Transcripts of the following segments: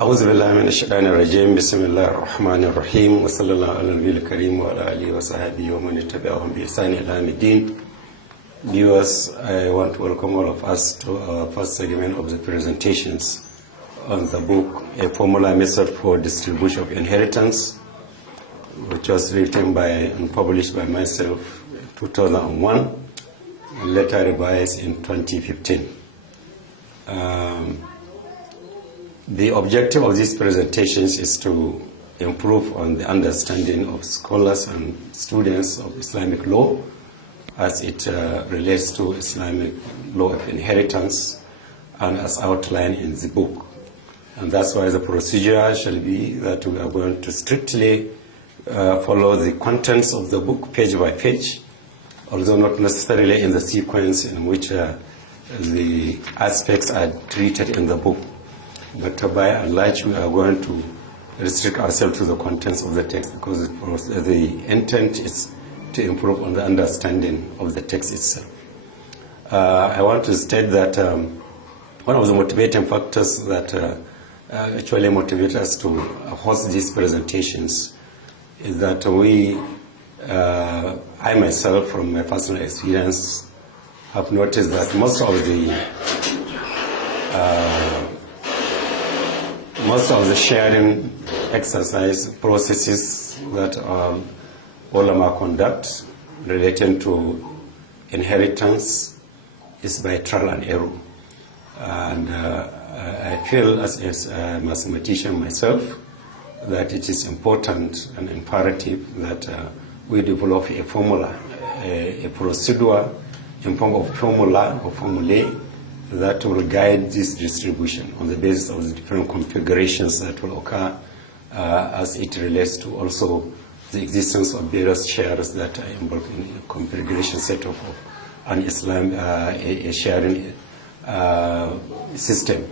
أعوذ بالله من الشيطان الرجيم بسم الله الرحمن الرحيم وصلى الله على النبي الكريم وعلى آله وصحبه ومن تبعهم بإحسان إلى يوم الدين. Viewers, I want to welcome all of us to our first segment of the presentations on the book A Formula Method for Distribution of Inheritance, which was written by and published by myself in 2001 and later revised in 2015. The objective of these presentations is to improve on the understanding of scholars and students of Islamic law as it relates to Islamic law of inheritance and as outlined in the book. And that's why the procedure shall be that we are going to strictly follow the contents of the book page by page, although not necessarily in the sequence in which the aspects are treated in the book. But by and large, we are going to restrict ourselves to the contents of the text because the intent is to improve on the understanding of the text itself. I want to state that one of the motivating factors that actually motivate us to host these presentations is that I myself, from my personal experience, have noticed that most of the sharing exercise processes that ulama conduct relating to inheritance is by trial and error. And I feel as a mathematician myself that it is important and imperative that we develop a formula, a procedure in form of formula or formulae that will guide this distribution on the basis of the different configurations that will occur as it relates to also the existence of various shares that are involved in a configuration set of an Islam, a sharing system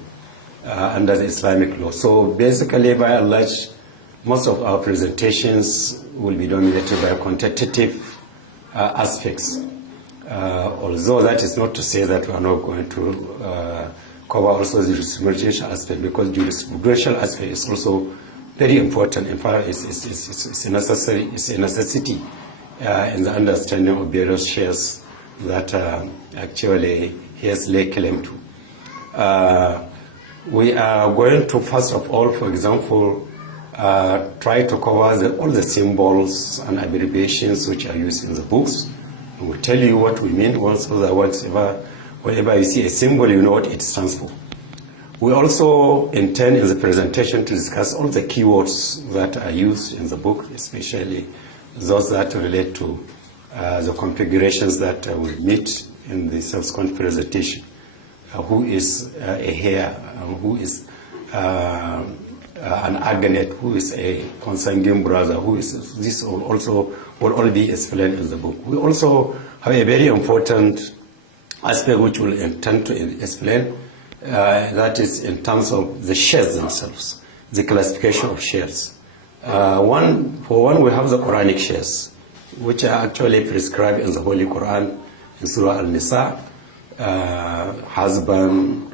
under the Islamic law. So basically, by and large, most of our presentations will be dominated by quantitative aspects. Although that is not to say that we are not going to cover also the jurisprudential aspect, because jurisprudential aspect is also very important. In fact, it's a necessity in the understanding of various shares that actually he has laid claim to. We are going to, first of all, for example, try to cover all the symbols and abbreviations which are used in the books. We'll tell you what we mean also, that whenever you see a symbol, you know what it stands for. We also intend in the presentation to discuss all the keywords that are used in the book, especially those that relate to the configurations that will meet in the subsequent presentation. Who is a heir, who is an agnet, who is a consanguine brother, who is this also will all be explained in the book. We also have a very important aspect which we'll intend to explain, that is in terms of the shares themselves, the classification of shares. For one, we have the Quranic shares, which are actually prescribed in the Holy Quran, in Surah Al-Nisa, husband,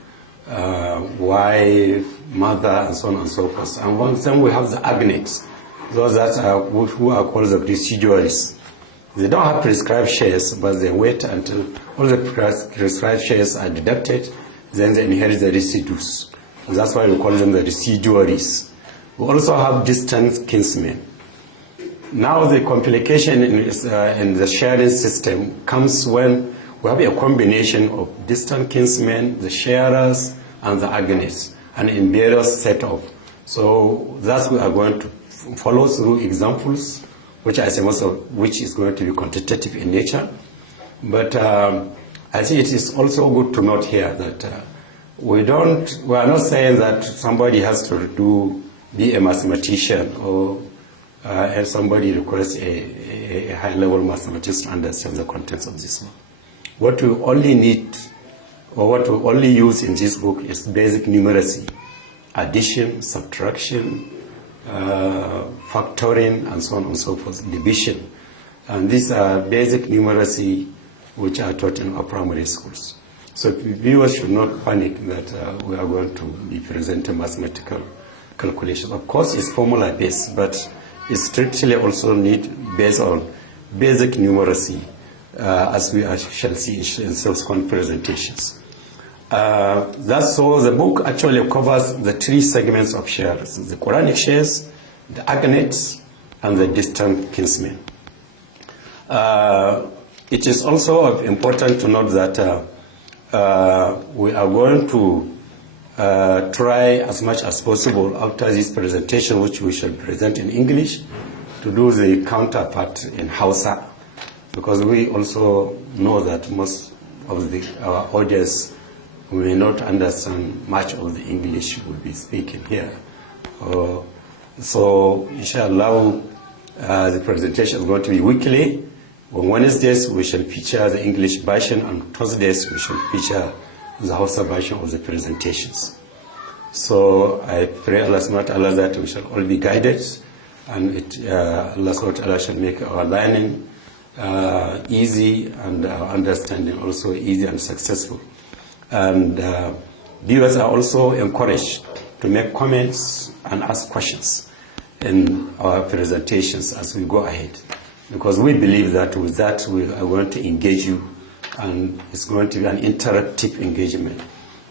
wife, mother, and so on and so forth. And then we have the agnates, those that who are called the residuaries. They don't have prescribed shares, but they wait until all the prescribed shares are deducted, then they inherit the residues. And that's why we call them the residuaries. We also have distant kinsmen. Now the complication in the sharing system comes when we have a combination of distant kinsmen, the sharers, and the agnates, and in various set-up. So that's we are going to follow through examples, which I say most of which is going to be quantitative in nature. But I think it is also good to note here that we are not saying that somebody has to be a mathematician or and somebody requires a high-level mathematician to understand the contents of this book. What we only need, or what we only use in this book, is basic numeracy, addition, subtraction, factoring, and so on and so forth, division. And these are basic numeracy which are taught in our primary schools. So viewers should not panic that we are going to be presenting mathematical calculation. Of course, it's formula based, but it's strictly also based on basic numeracy, as we shall see in subsequent presentations. That's so the book actually covers the three segments of shares: the Quranic shares, the agnates, and the distant kinsmen. It is also important to note that we are going to try as much as possible after this presentation, which we shall present in English, to do the counterpart in Hausa, because we also know that most of our audience may not understand much of the English we'll be speaking here. So, inshallah, the presentation is going to be weekly. On Wednesdays, we shall feature the English version, and Thursdays, we shall feature the Hausa version of the presentations. So I pray Allah subhanahu wa ta'ala that we shall all be guided, and Allah subhanahu wa ta'ala shall make our learning easy, and our understanding also easy and successful. And viewers are also encouraged to make comments and ask questions in our presentations as we go ahead, because we believe that with that we are going to engage you, and it's going to be an interactive engagement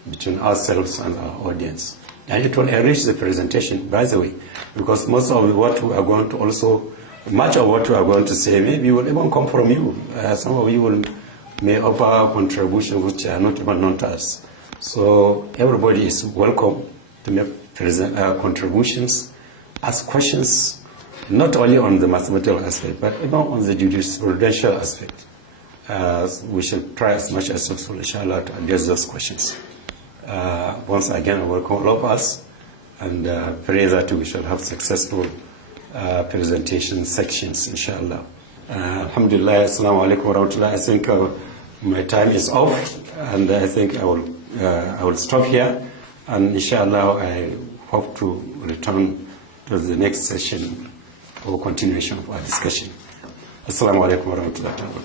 between ourselves and our audience. And it will enrich the presentation, by the way, because most of what we are going to much of what we are going to say maybe will even come from you. Some of you may offer contributions which are not even known to us. So everybody is welcome to make contributions, ask questions, not only on the mathematical aspect, but even on the jurisprudential aspect. We should try as much as possible, inshallah, to address those questions. Once again, I welcome all of us, and pray that we shall have successful presentation sections, inshallah. Alhamdulillah, assalamu alaikum wa rahmatullah. I think my time is off, and I think I will stop here, and inshallah, I hope to return to the next session for continuation of our discussion. Assalamu alaikum wa rahmatullah.